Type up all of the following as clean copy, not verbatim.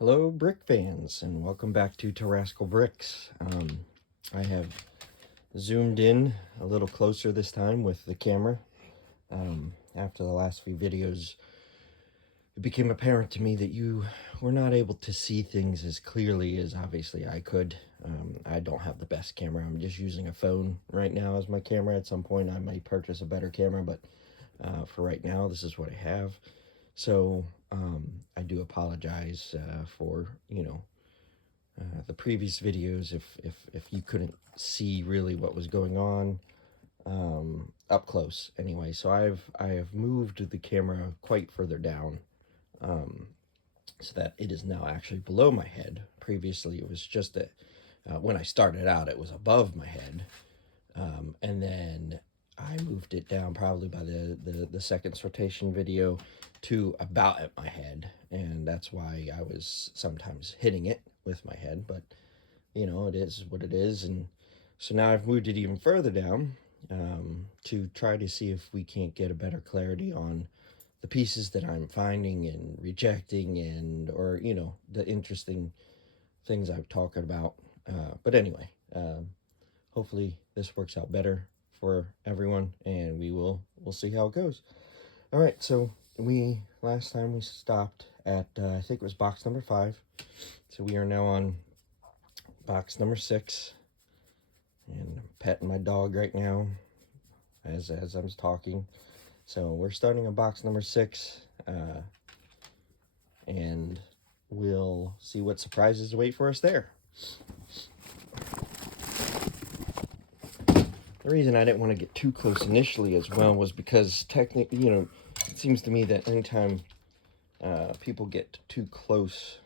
Hello, brick fans, and welcome back to Terrascal Bricks. I have zoomed in a little closer this time with the camera. After the last few videos, it became apparent to me that you were not able to see things as clearly as obviously I could. I don't have the best camera. I'm just using a phone right now as my camera. At some point, I may purchase a better camera, but for right now, this is what I have. So I do apologize for, the previous videos if you couldn't see really what was going on up close anyway. So I have moved the camera quite further down so that it is now actually below my head. Previously it was just when I started out it was above my head, and then I moved it down probably by the second sortation video to about at my head, and that's why I was sometimes hitting it with my head, but it is what it is. And so now I've moved it even further down to try to see if we can't get a better clarity on the pieces that I'm finding and rejecting, and or the interesting things I'm talking about. But anyway, hopefully this works out better for everyone, and we'll see how it goes. All right, so last time we stopped at I think it was box number 5, so we are now on box number 6, and I'm petting my dog right now as I'm talking. So we're starting on box number 6, and we'll see what surprises wait for us there. The reason I didn't want to get too close initially as well was because technically, it seems to me that anytime people get too close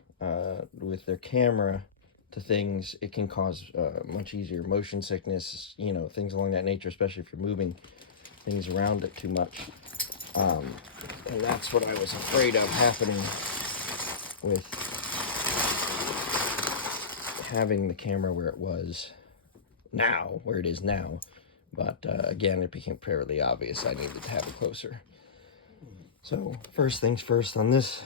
with their camera to things, it can cause much easier motion sickness, things along that nature, especially if you're moving things around it too much. And that's what I was afraid of happening with having the camera where it is now. But again, it became fairly obvious I needed to have it closer. So first things first on this,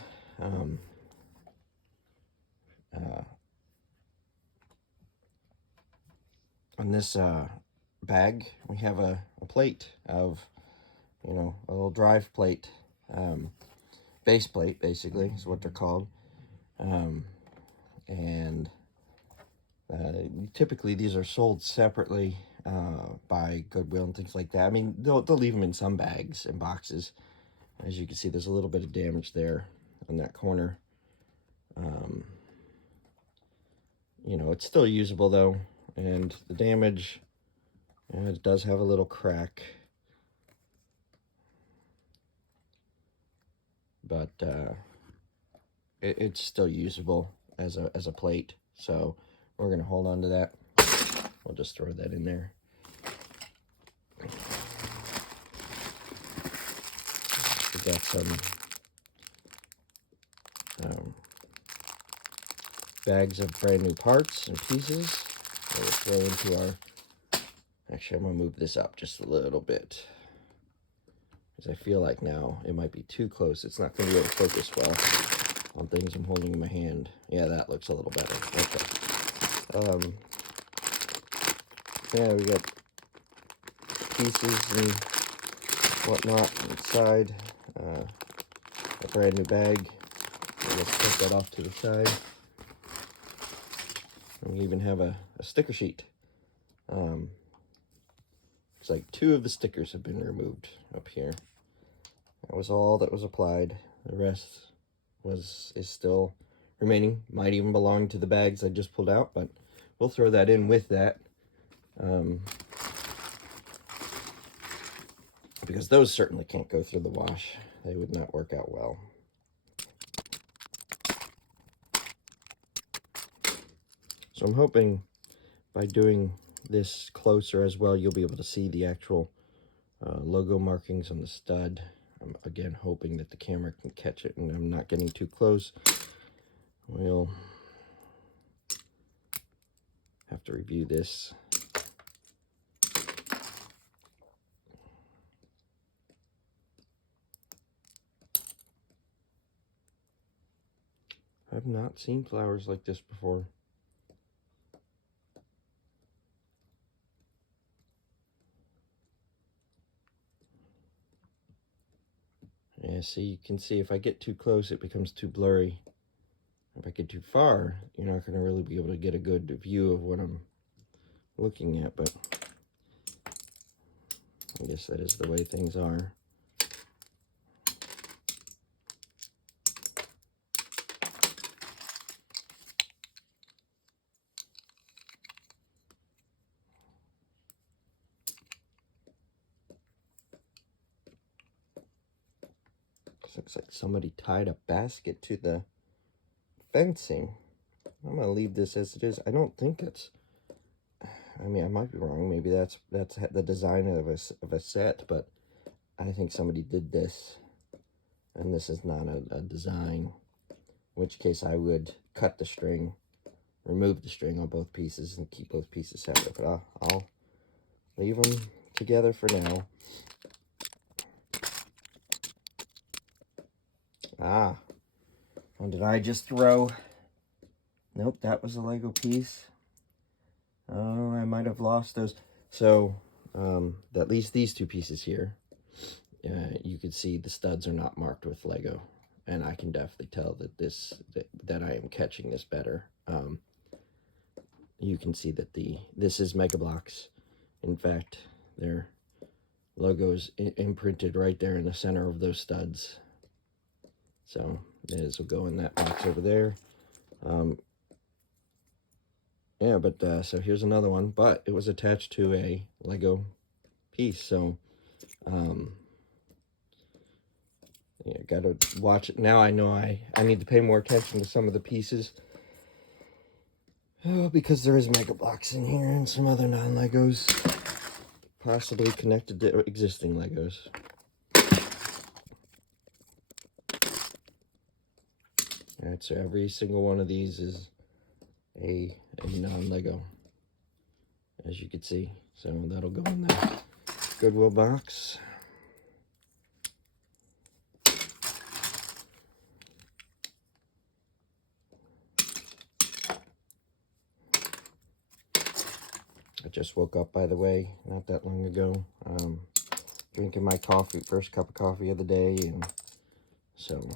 bag, we have a plate of, a little drive plate, base plate basically is what they're called. And typically these are sold separately by Goodwill and things like that. I mean, they'll leave them in some bags and boxes. As you can see, there's a little bit of damage there on that corner. It's still usable though, and the damage, it does have a little crack, but it's still usable as a plate. So we're gonna hold on to that. We'll just throw that in there. We got some bags of brand new parts and pieces that we'll throw into our... Actually, I'm gonna move this up just a little bit, because I feel like now it might be too close. It's not gonna be able to focus well on things I'm holding in my hand. Yeah, that looks a little better. Okay. Yeah, we got pieces and whatnot inside a brand new bag. So let's put that off to the side. And we even have a sticker sheet. Looks like 2 of the stickers have been removed up here. That was all that was applied. The rest is still remaining. Might even belong to the bags I just pulled out, but we'll throw that in with that. Because those certainly can't go through the wash. They would not work out well. So I'm hoping by doing this closer as well, you'll be able to see the actual logo markings on the stud. I'm again hoping that the camera can catch it and I'm not getting too close. We'll have to review this. I've not seen flowers like this before. Yeah, see, you can see if I get too close, it becomes too blurry. If I get too far, you're not going to really be able to get a good view of what I'm looking at, but I guess that is the way things are. This looks like somebody tied a basket to the fencing. I'm going to leave this as it is. I don't think it's... I mean, I might be wrong. Maybe that's the design of a set, but I think somebody did this, and this is not a design. In which case, I would cut the string, remove the string on both pieces, and keep both pieces separate. But I'll leave them together for now. Ah, and did I just throw? Nope, that was a Lego piece. Oh, I might have lost those. So, at least these two pieces here, you can see the studs are not marked with Lego. And I can definitely tell that that I am catching this better. You can see that this is Mega Bloks. In fact, their logo's imprinted right there in the center of those studs. So this will go in that box over there. Yeah, but so here's another one, but it was attached to a Lego piece. So yeah, gotta watch it. Now I know I need to pay more attention to some of the pieces. Oh, because there is Mega Bloks in here and some other non-Legos, possibly connected to existing Legos. Alright, so every single one of these is a non-Lego, as you can see. So that'll go in the Goodwill box. I just woke up, by the way, not that long ago. Drinking my coffee, first cup of coffee of the day, and so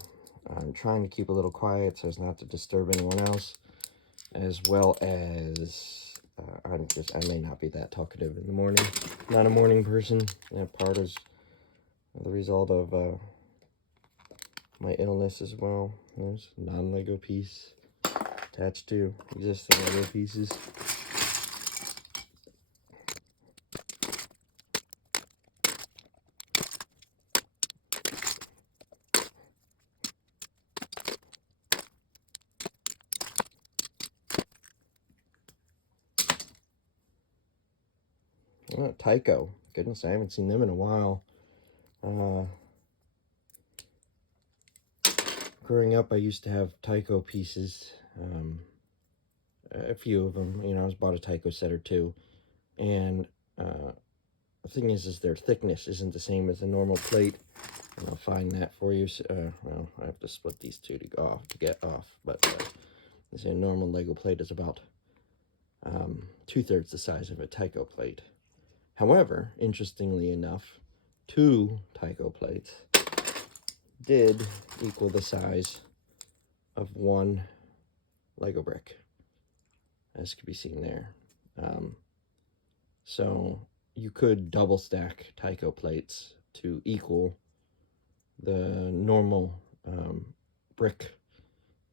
I'm trying to keep a little quiet so as not to disturb anyone else, as well as I may not be that talkative in the morning. Not a morning person. That part is the result of my illness as well. There's a non-Lego piece attached to existing Lego pieces. Oh, Tyco. Goodness, I haven't seen them in a while. Growing up, I used to have Tyco pieces. A few of them. You know, I was bought a Tyco set or two. And the thing is their thickness isn't the same as a normal plate. And I'll find that for you. Well, I have to split these two to get off. But a normal Lego plate is about 2/3 the size of a Tyco plate. However, interestingly enough, 2 Tyco plates did equal the size of 1 Lego brick, as can be seen there. So you could double stack Tyco plates to equal the normal brick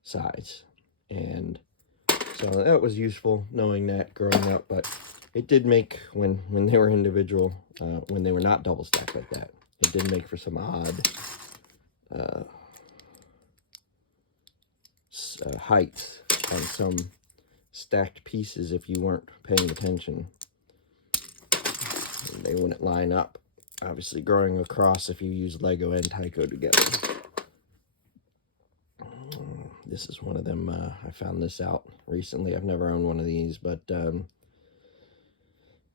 size, and so that was useful knowing that growing up. But it did make, when they were individual, when they were not double stacked like that, it did make for some odd heights on some stacked pieces if you weren't paying attention. They wouldn't line up. Obviously, growing across if you use Lego and Tyco together. This is one of them. I found this out recently. I've never owned one of these, but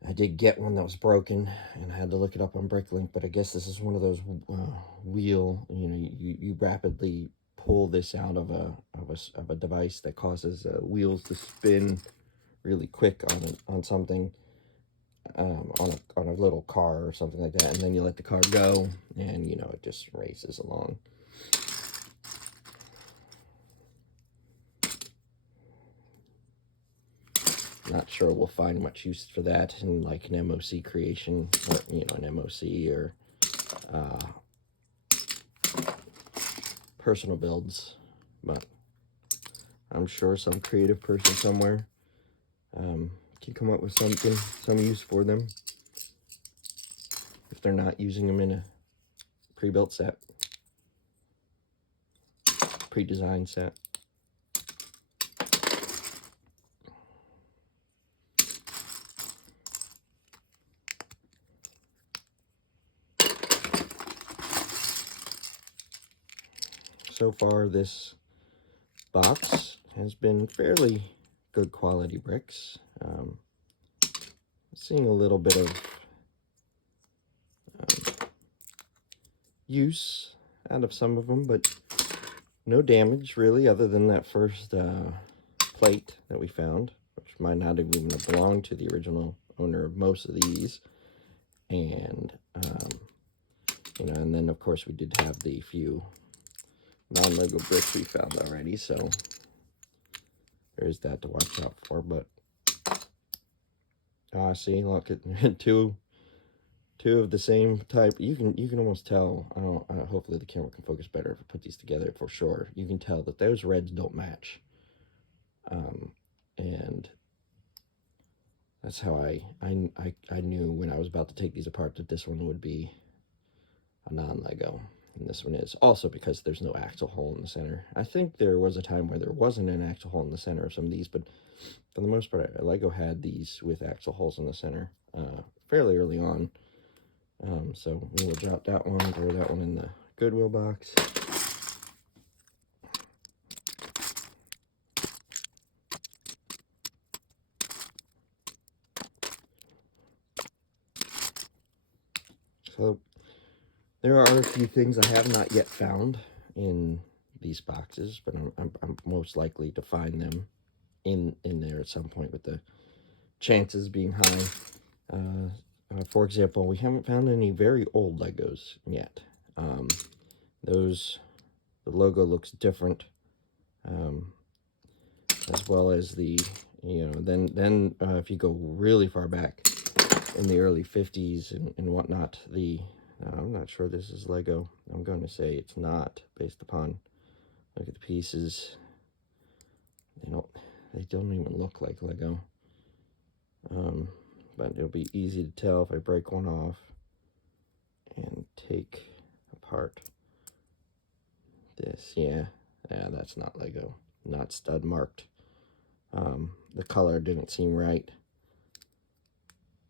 I did get one that was broken, and I had to look it up on Bricklink. But I guess this is one of those wheel, you know, you rapidly pull this out of a device that causes wheels to spin really quick on something, on a little car or something like that, and then you let the car go, and you know, it just races along. Not sure we'll find much use for that in like an MOC creation, or you know, an MOC or personal builds, but I'm sure some creative person somewhere can come up with something, some use for them, if they're not using them in a pre-built set, pre-designed set. So far, this box has been fairly good quality bricks. Seeing a little bit of use out of some of them, but no damage really, other than that first plate that we found, which might not have even belonged to the original owner of most of these. And you know, and then of course we did have the few non-Lego bricks we found already, so there's that to watch out for. But see, look at two of the same type. You can almost tell. Hopefully the camera can focus better if I put these together. For sure, you can tell that those reds don't match. And that's how I knew when I was about to take these apart that this one would be a non-Lego, and this one is. Also because there's no axle hole in the center. I think there was a time where there wasn't an axle hole in the center of some of these, but for the most part, Lego had these with axle holes in the center fairly early on. So we will drop that one, throw that one in the Goodwill box. So there are a few things I have not yet found in these boxes, but I'm most likely to find them in there at some point, with the chances being high. For example, we haven't found any very old Legos yet. The logo looks different, as well as the, you know, then if you go really far back in the early 50s and whatnot, I'm not sure this is Lego. I'm going to say it's not, based upon, look at the pieces. They don't even look like Lego. But it'll be easy to tell if I break one off and take apart this. Yeah, that's not Lego. Not stud marked. The color didn't seem right.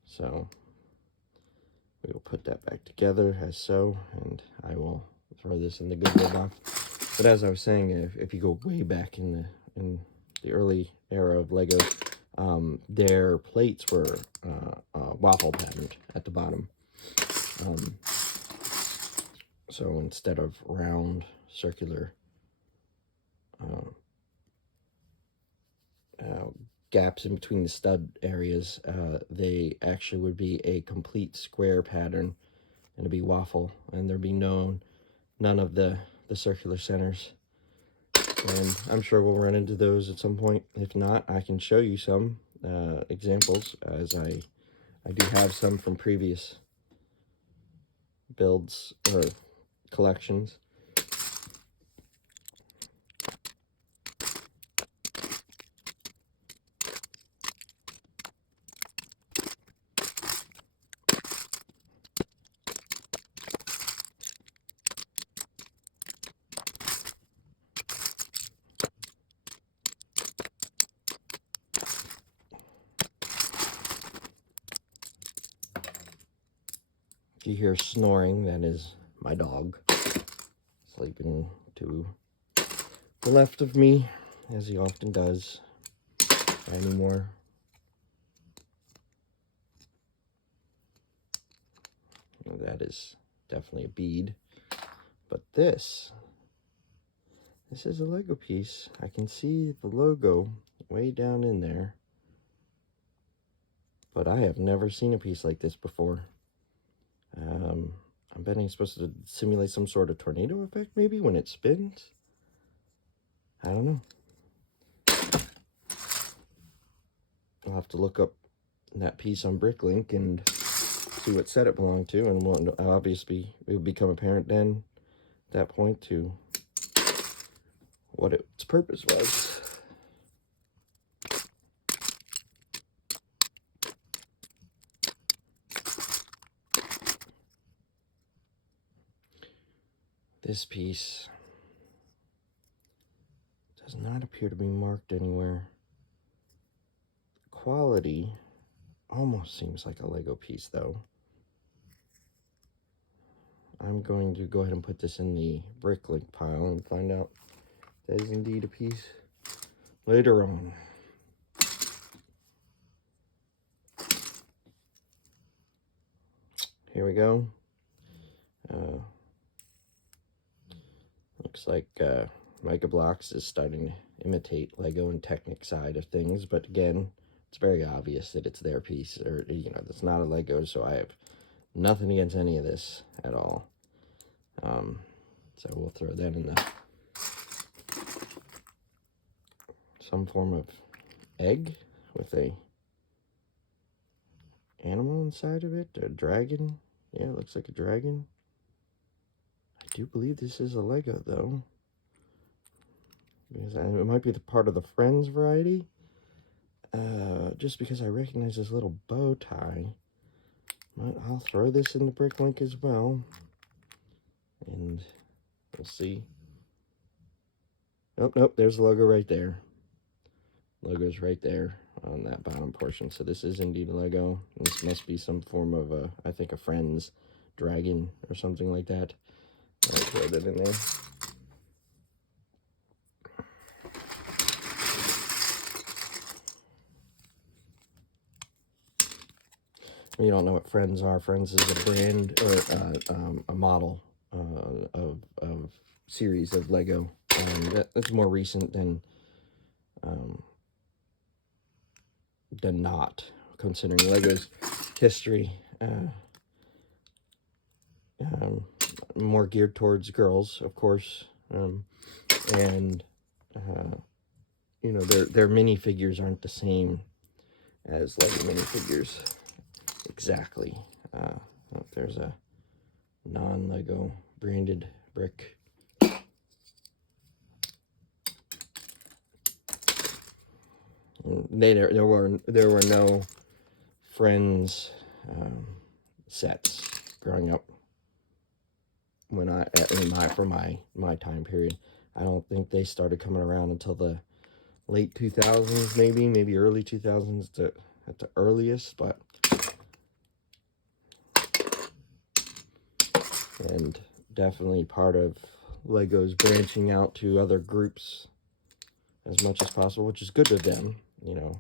So we will put that back together as so, and I will throw this in the Goodwill box. But as I was saying, if you go way back in the early era of Lego, their plates were waffle patterned at the bottom. So instead of round, circular gaps in between the stud areas, they actually would be a complete square pattern, and it'd be waffle, and there'd be none of the circular centers. And I'm sure we'll run into those at some point. If not, I can show you some examples, as I do have some from previous builds or collections. If you hear snoring, that is my dog sleeping to the left of me, as he often does anymore. That is definitely a bead. But this This is a Lego piece. I can see the logo way down in there. But I have never seen a piece like this before. I'm betting it's supposed to simulate some sort of tornado effect, maybe, when it spins. I don't know. I'll have to look up that piece on Bricklink and see what set it belonged to, and we'll, obviously it would become apparent then at that point to what its purpose was. This piece does not appear to be marked anywhere. Quality almost seems like a Lego piece, though. I'm going to go ahead and put this in the Bricklink pile and find out if that is indeed a piece later on. Here we go. Looks like Mega Bloks is starting to imitate Lego and Technic side of things, but again, it's very obvious that it's their piece, or, you know, that's not a Lego, so I have nothing against any of this at all. So we'll throw that in some form of egg with a animal inside of it, a dragon. Yeah, it looks like a dragon. I do believe this is a Lego, though, because it might be the part of the Friends variety. Just because I recognize this little bow tie. But I'll throw this in the Bricklink as well, and we'll see. Oh, nope, there's the logo right there. Logo's right there on that bottom portion. So this is indeed a Lego. This must be some form of I think a Friends dragon or something like that. I'll throw that in there. You don't know what Friends are. Friends is a brand or a model of series of Lego. That's more recent than not, considering Lego's history. More geared towards girls, of course, and you know, their minifigures aren't the same as Lego minifigures. Exactly. Oh, there's a non-Lego branded brick. There were no Friends sets growing up when for my time period. I don't think they started coming around until the late 2000s, maybe early 2000s at the earliest, but and definitely part of Lego's branching out to other groups as much as possible, which is good to them, you know.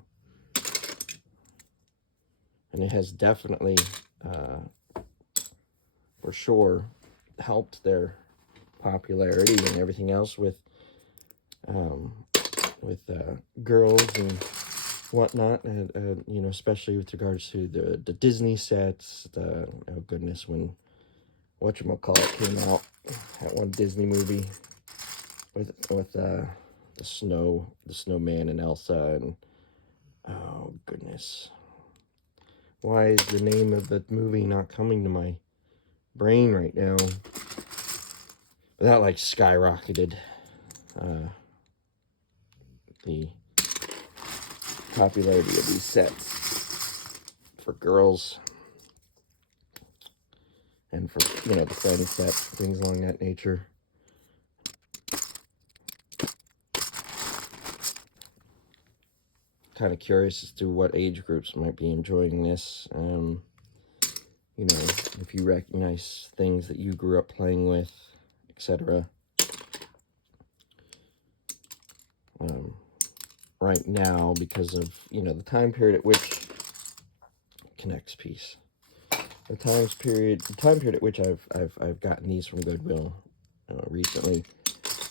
And it has definitely, for sure, helped their popularity and everything else with girls and whatnot, and you know, especially with regards to the Disney sets. Oh goodness, when whatchamacallit came out, that one Disney movie with the snowman and Elsa, and oh goodness, why is the name of the movie not coming to my brain right now? But that like skyrocketed the popularity of these sets for girls and for, you know, the Friends set, things along that nature. Kind of curious as to what age groups might be enjoying this. You know, if you recognize things that you grew up playing with, etc. Right now, because of, you know, the time period at which connects piece. The time period at which I've gotten these from Goodwill recently.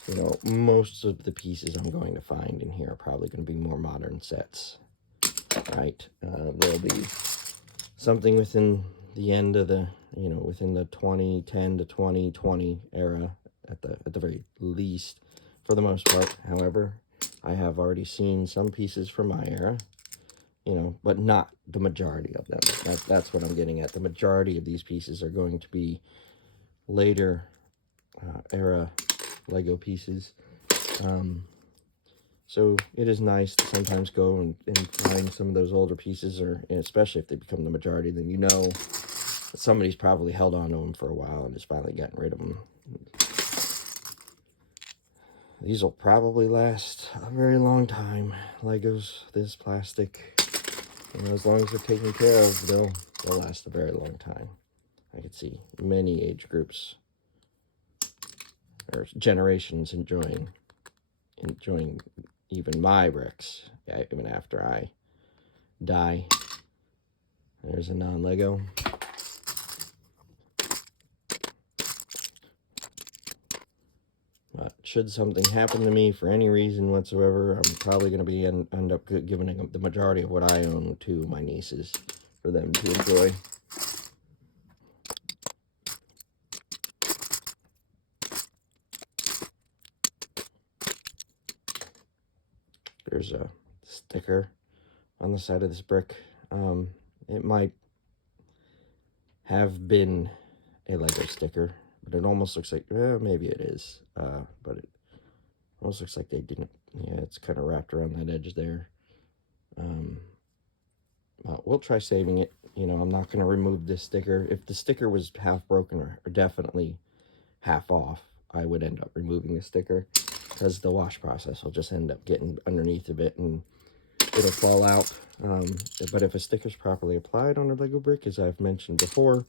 you know, most of the pieces I'm going to find in here are probably going to be more modern sets, right? There'll be something within the end of the, you know, within the 2010 to 2020 era at the very least, for the most part. However, I have already seen some pieces from my era, you know, but not the majority of them. That's what I'm getting at. The majority of these pieces are going to be later era Lego pieces. So it is nice to sometimes go and find some of those older pieces, or especially if they become the majority, then you know somebody's probably held on to them for a while and is finally getting rid of them. These will probably last a very long time. Legos, this plastic, you know, as long as they're taken care of, they'll last a very long time. I could see many age groups or generations enjoying even my bricks, even after I die. There's a non-Lego. But should something happen to me for any reason whatsoever, I'm probably going to be end up giving the majority of what I own to my nieces for them to enjoy. There's a sticker on the side of this brick. It might have been a Lego sticker, but it almost looks like, maybe it is, but it almost looks like they didn't. Yeah, it's kind of wrapped around that edge there. We'll try saving it. You know, I'm not going to remove this sticker. If the sticker was half broken or definitely half off, I would end up removing the sticker, because the wash process will just end up getting underneath of it and it'll fall out. But if a sticker's properly applied on a Lego brick, as I've mentioned before,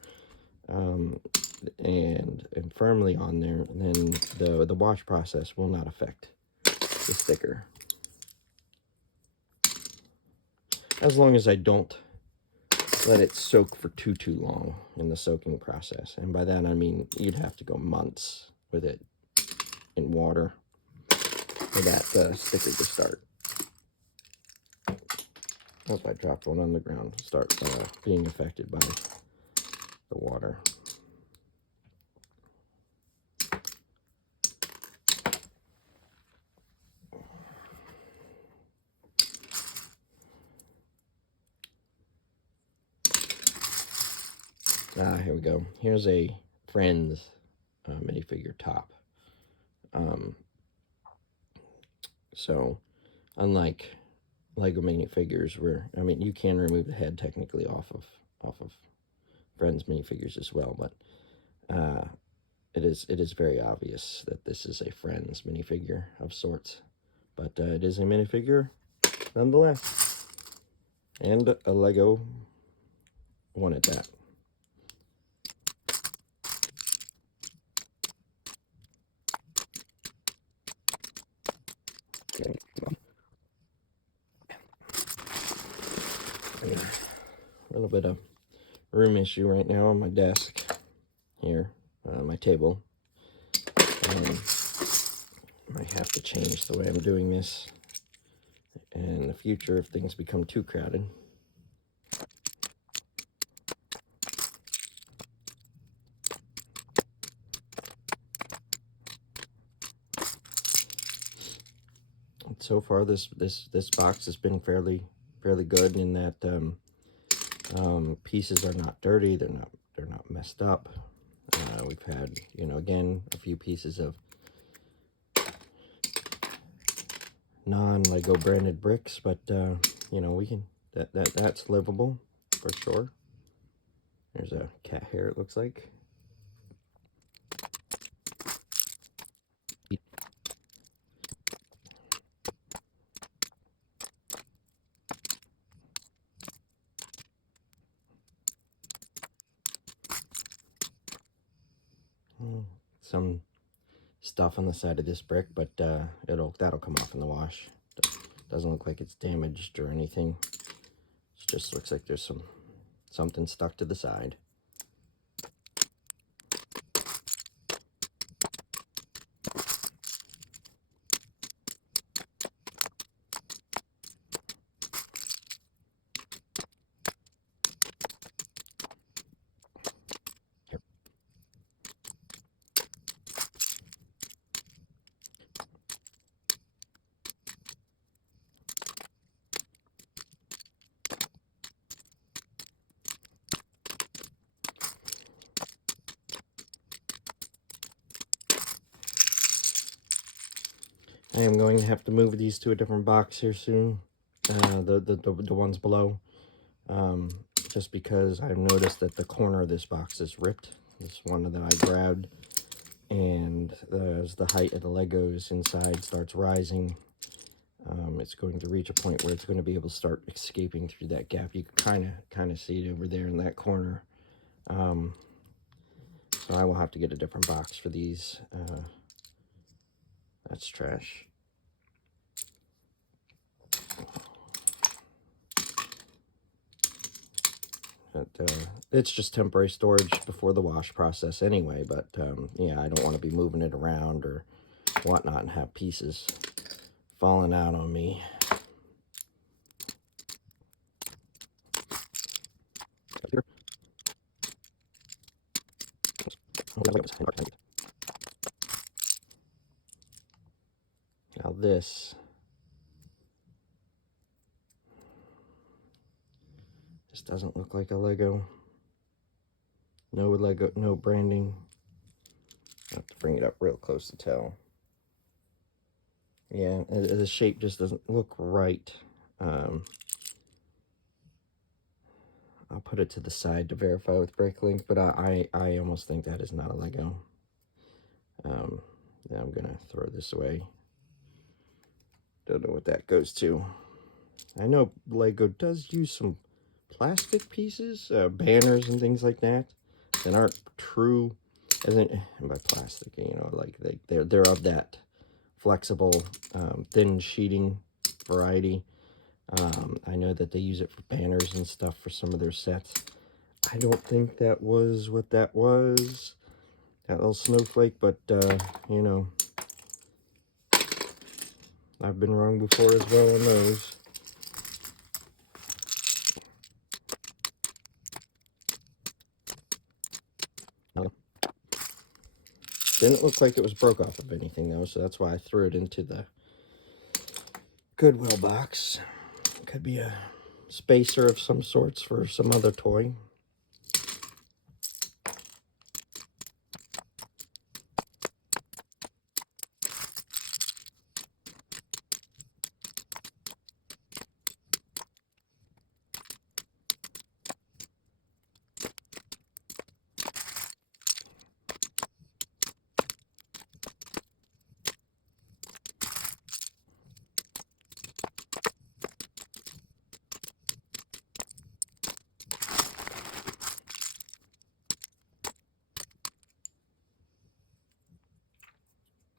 and firmly on there, then the wash process will not affect the sticker. As long as I don't let it soak for too long in the soaking process. And by that I mean you'd have to go months with it in water for that sticker to start. Oh, I dropped one on the ground. Start being affected by the water. Here we go. Here's a Friends minifigure top. So, unlike Lego minifigures, where, I mean, you can remove the head technically off of Friends minifigures as well, but it is very obvious that this is a Friends minifigure of sorts. But it is a minifigure nonetheless, and a Lego one at that. A little bit of room issue right now on my desk here, my table. Might have to change the way I'm doing this in the future if things become too crowded. So far, this box has been fairly good in that pieces are not dirty. They're not messed up. We've had, you know, again, a few pieces of non-Lego branded bricks, but you know, we can that's livable for sure. There's a cat hair, it looks like. Some stuff on the side of this brick, but that'll come off in the wash. Doesn't look like it's damaged or anything. It just looks like there's something stuck to the side. I am going to have to move these to a different box here soon. The ones below. Just because I've noticed that the corner of this box is ripped. This one that I grabbed. And as the height of the Legos inside starts rising, it's going to reach a point where it's going to be able to start escaping through that gap. You can kind of see it over there in that corner. So I will have to get a different box for these. That's trash. But, it's just temporary storage before the wash process anyway, but yeah, I don't want to be moving it around or whatnot and have pieces falling out on me. Now this doesn't look like a Lego. No Lego, no branding. I have to bring it up real close to tell. Yeah, the shape just doesn't look right. I'll put it to the side to verify with brake link, but I almost think that is not a Lego. Then I'm gonna throw this away. Don't know what that goes to. I know Lego does use some plastic pieces, banners and things like that aren't true. And by plastic, you know, like they're of that flexible, thin sheeting variety. I know that they use it for banners and stuff for some of their sets. I don't think that was what that was, that little snowflake, but you know, I've been wrong before as well on those. Didn't look like it was broke off of anything though, so that's why I threw it into the Goodwill box. Could be a spacer of some sorts for some other toy.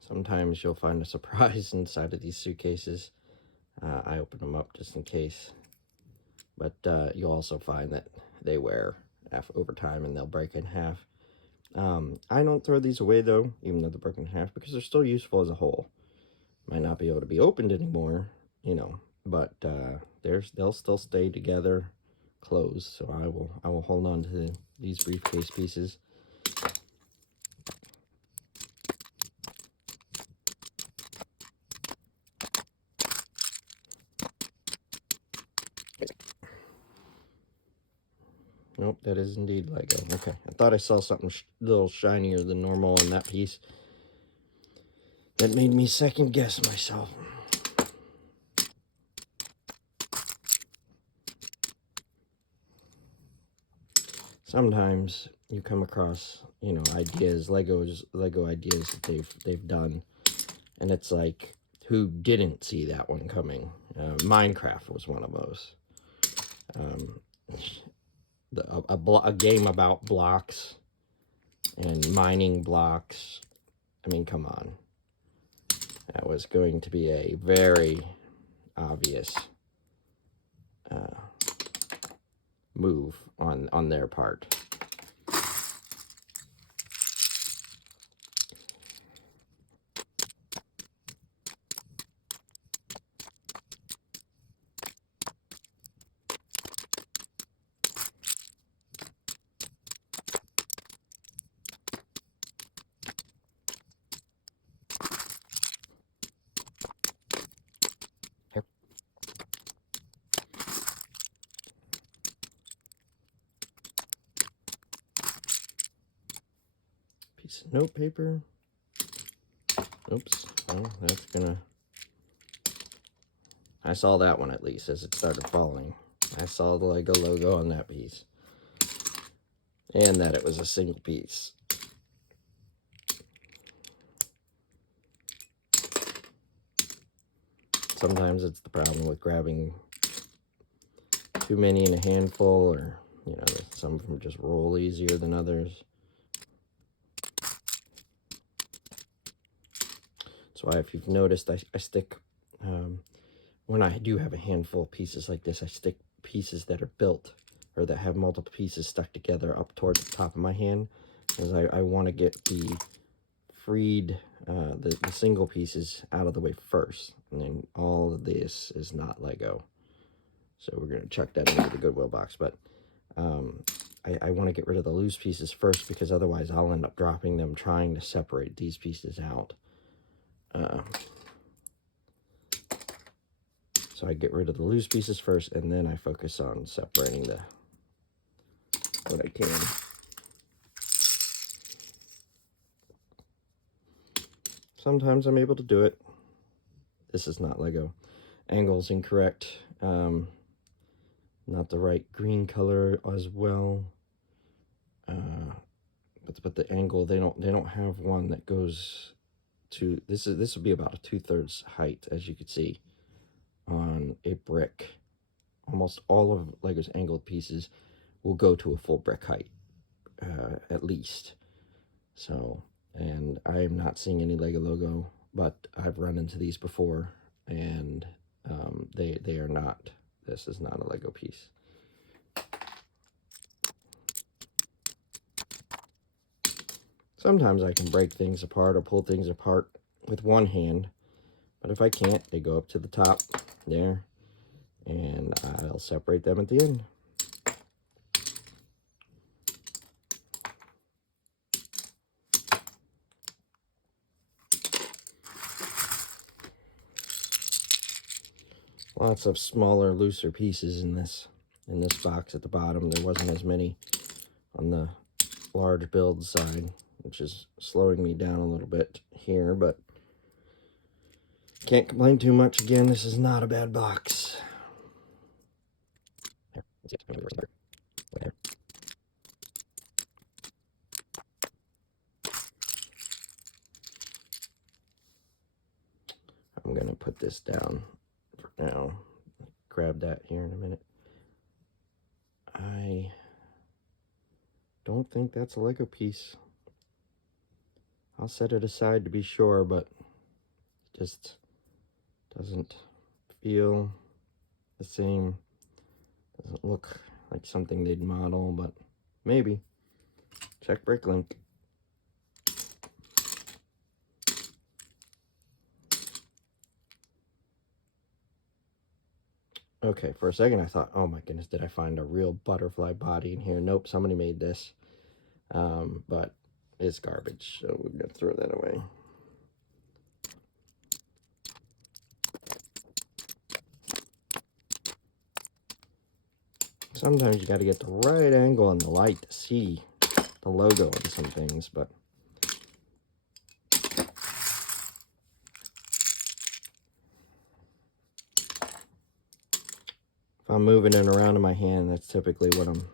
Sometimes you'll find a surprise inside of these suitcases. I open them up just in case. But you'll also find that they wear over time and they'll break in half. I don't throw these away though, even though they're broken in half, because they're still useful as a whole. Might not be able to be opened anymore, you know, but they'll still stay together, closed. So I will hold on to these briefcase pieces. Nope, that is indeed Lego. Okay, I thought I saw something a little shinier than normal on that piece. That made me second guess myself. Sometimes you come across, you know, ideas, Lego ideas that they've done, and it's like, who didn't see that one coming? Minecraft was one of those. A game about blocks and mining blocks. I mean, come on. That was going to be a very obvious move on their part. Piece of note paper. Oops. Well, that's gonna I saw that one at least as it started falling. I saw the Lego logo on that piece. And that it was a single piece. Sometimes it's the problem with grabbing too many in a handful, or, you know, some of them just roll easier than others. That's why, if you've noticed, I stick, when I do have a handful of pieces like this, I stick pieces that are built, or that have multiple pieces stuck together up towards the top of my hand, because I want to get the freed, the single pieces out of the way first, and then all of this is not Lego. So we're going to chuck that into the Goodwill box, but I want to get rid of the loose pieces first, because otherwise I'll end up dropping them trying to separate these pieces out. So I get rid of the loose pieces first, and then I focus on separating what I can. Sometimes I'm able to do it. This is not Lego. Angle's incorrect. Not the right green color as well. But the angle, they don't have one that goes to this would be about a 2/3 height, as you can see on a brick. Almost all of Lego's angled pieces will go to a full brick height, at least. So, and I am not seeing any Lego logo, but I've run into these before, and they are not. This is not a Lego piece. Sometimes I can break things apart or pull things apart with one hand, but if I can't, they go up to the top there, and I'll separate them at the end. Lots of smaller, looser pieces in this box at the bottom. There wasn't as many on the large build side, which is slowing me down a little bit here, but can't complain too much. Again, this is not a bad box. I'm going to put this down for now. Grab that here in a minute. I don't think that's a Lego piece. I'll set it aside to be sure, but it just doesn't feel the same. Doesn't look like something they'd model, but maybe. Check Bricklink. Okay, for a second I thought, oh my goodness, did I find a real butterfly body in here? Nope, somebody made this. But it's garbage, so we're going to throw that away. Sometimes you got to get the right angle on the light to see the logo on some things, but if I'm moving it around in my hand, that's typically what I'm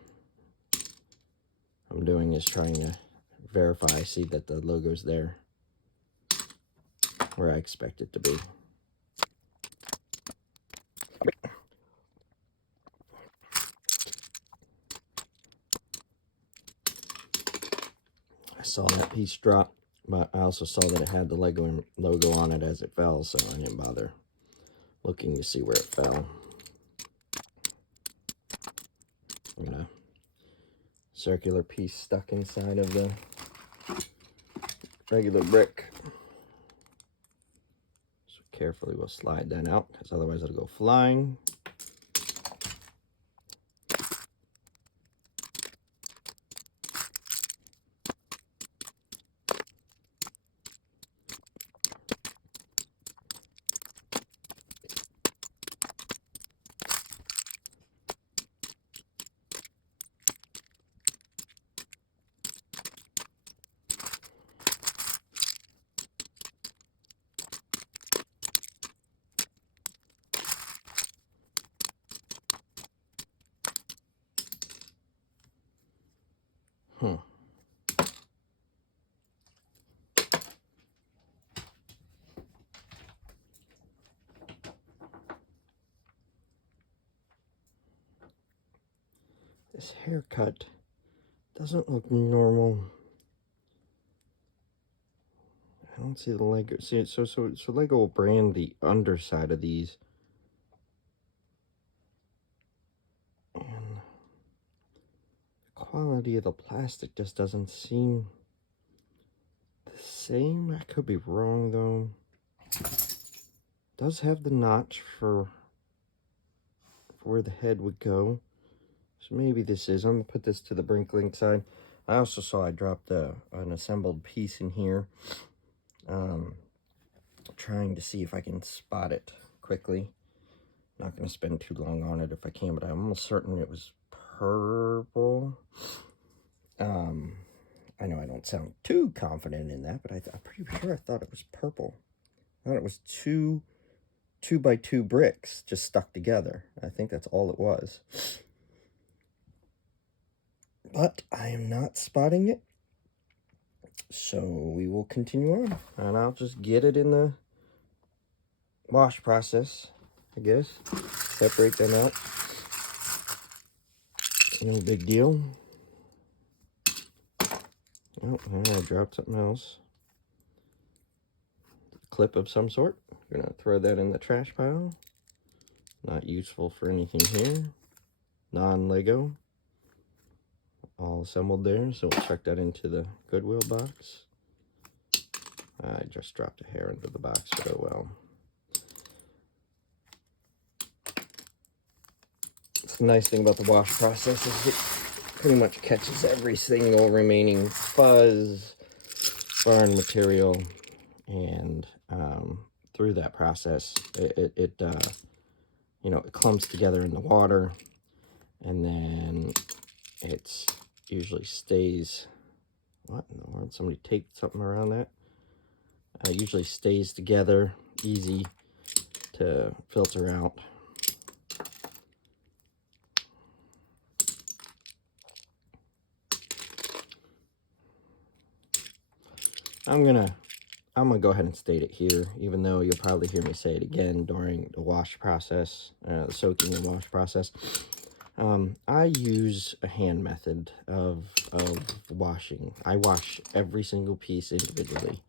doing, is trying to verify I see that the logo's there where I expect it to be. I saw that piece drop, but I also saw that it had the Lego logo on it as it fell, so I didn't bother looking to see where it fell. I'm gonna circular piece stuck inside of the regular brick. So carefully we'll slide that out, because otherwise it'll go flying. This haircut doesn't look normal. I don't see the Lego. See, so Lego will brand the underside of these, and the quality of the plastic just doesn't seem the same. I could be wrong though. It does have the notch for where the head would go, so maybe this is. I'm gonna put this to the Brinklink side. I also saw I dropped an assembled piece in here. Trying to see if I can spot it quickly. Not going to spend too long on it if I can, but I'm almost certain it was purple. I know I don't sound too confident in that, but I'm pretty sure I thought it was purple. I thought it was two 2x2 bricks just stuck together. I think that's all it was. But I am not spotting it. So we will continue on, and I'll just get it in the wash process, I guess. Separate them out. No big deal. Oh, I dropped something else. A clip of some sort. Gonna throw that in the trash pile. Not useful for anything here. Non-Lego. All assembled there, so we'll check that into the Goodwill box. I just dropped a hair into the box, but oh well. It's the nice thing about the wash process is it pretty much catches every single remaining fuzz, burn material, and through that process, it you know, it clumps together in the water, and then it's usually stays. What in the world? Somebody taped something around that. It usually stays together, easy to filter out. I'm gonna go ahead and state it here, even though you'll probably hear me say it again during the wash process, the soaking and wash process. I use a hand method of washing. I wash every single piece individually.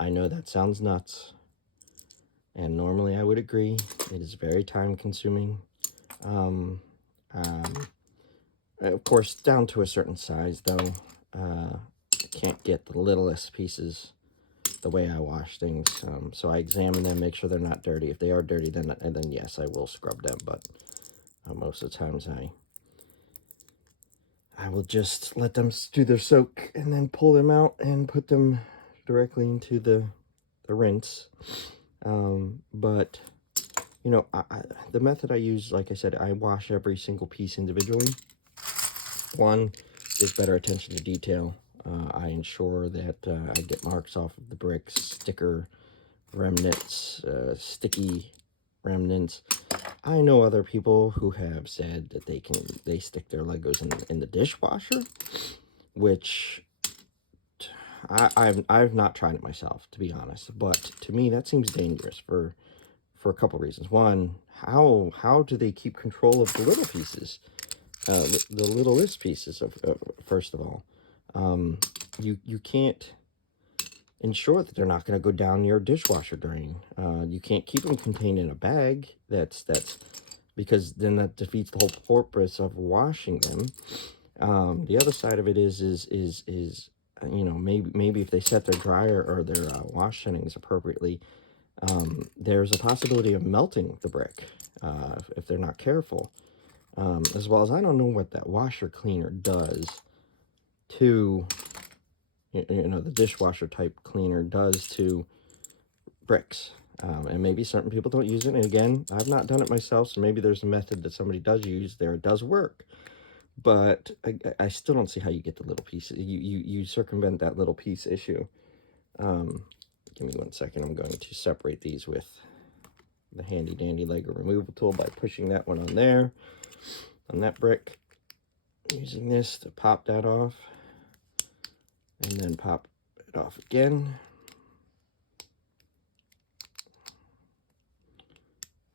I know that sounds nuts, and normally I would agree. It is very time consuming. Of course, down to a certain size though. I can't get the littlest pieces the way I wash things, so I examine them, make sure they're not dirty. If they are dirty, then yes, I will scrub them, but most of the times I will just let them do their soak and then pull them out and put them directly into the rinse. But you know, the method I use, like I said, I wash every single piece individually. One, gives better attention to detail. I ensure that I get marks off of the bricks, sticker remnants, sticky remnants. I know other people who have said that they stick their Legos in the dishwasher, which I've not tried it myself, to be honest. But to me, that seems dangerous for a couple reasons. One, how do they keep control of the little pieces, the littlest pieces of first of all? You can't ensure that they're not going to go down your dishwasher drain. You can't keep them contained in a bag. That's because then that defeats the whole purpose of washing them. The other side of it is you know, maybe if they set their dryer or their wash settings appropriately, there's a possibility of melting the brick if they're not careful. As well as I don't know what that washer cleaner does to, you know, the dishwasher type cleaner does to bricks. And maybe certain people don't use it. And again, I've not done it myself, so maybe there's a method that somebody does use there. It does work. But I still don't see how you get the little pieces. You circumvent that little piece issue. Give me 1 second. I'm going to separate these with the handy dandy Lego removal tool by pushing that one on there, on that brick. using this to pop that off, and then pop it off again.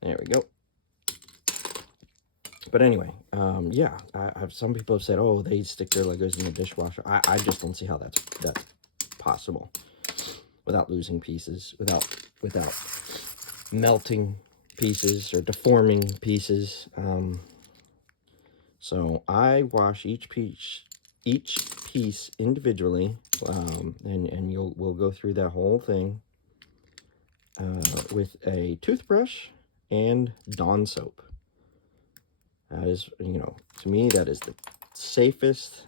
There we go. But anyway, yeah, some people have said, oh, they stick their Legos in the dishwasher. I just don't see how that's possible without losing pieces, without melting pieces or deforming pieces. So I wash each piece individually, and we'll go through that whole thing with a toothbrush and Dawn soap. That is, to me, that is the safest,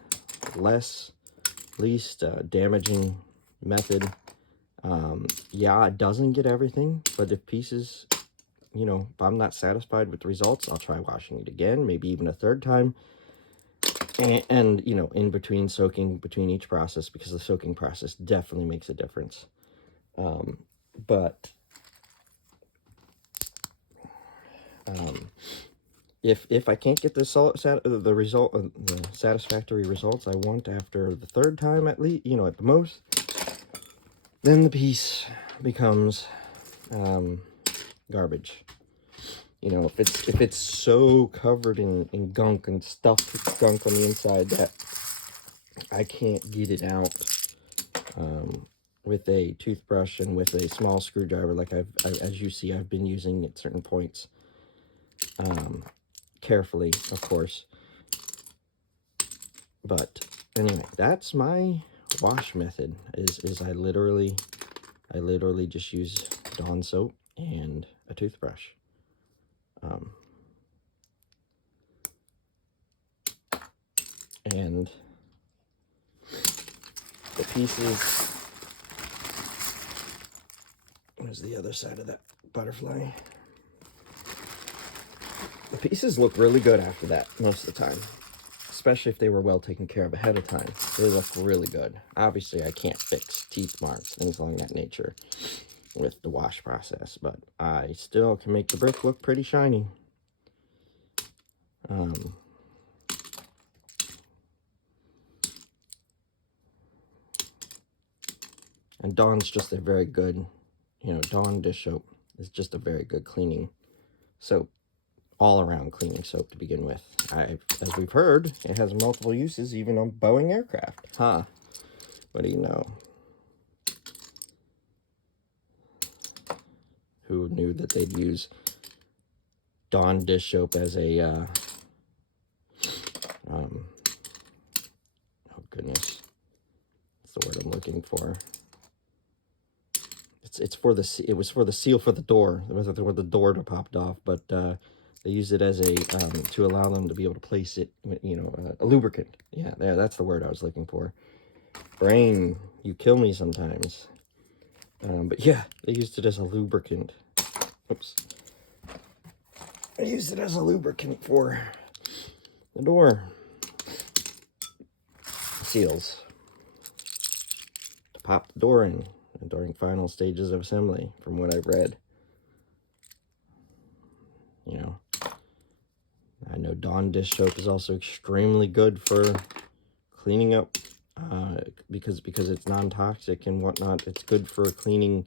least damaging method. Yeah, it doesn't get everything, but if pieces, if I'm not satisfied with the results, I'll try washing it again, maybe even a third time. And in between each process, because the soaking process definitely makes a difference. But if I can't get the satisfactory results I want after the third time, at least, at the most, then the piece becomes garbage. If it's so covered in gunk and stuffed with gunk on the inside that I can't get it out with a toothbrush and with a small screwdriver, like as you see, I've been using at certain points, carefully, of course. But anyway, that's my wash method. Is I literally just use Dawn soap and a toothbrush. And the pieces, where's the other side of that butterfly? The pieces look really good after that most of the time, especially if they were well taken care of ahead of time. They look really good. Obviously, I can't fix teeth marks, things along that nature with the wash process, but I still can make the brick look pretty shiny. And Dawn's just a very good, Dawn dish soap is just a very good cleaning soap, all-around cleaning soap to begin with. As we've heard, it has multiple uses even on Boeing aircraft. Huh? What do you know? Who knew that they'd use Dawn dish soap as a, oh goodness, that's the word I'm looking for. It was for the seal for the door. It was for the door to popped off, but they used it as a to allow them to be able to place it, a lubricant. Yeah, that's the word I was looking for. Brain, you kill me sometimes. But yeah, they used it as a lubricant. Oops. I used it as a lubricant for the door seals to pop the door in during final stages of assembly, from what I've read. I know Dawn dish soap is also extremely good for cleaning up, because it's non-toxic and whatnot. It's good for cleaning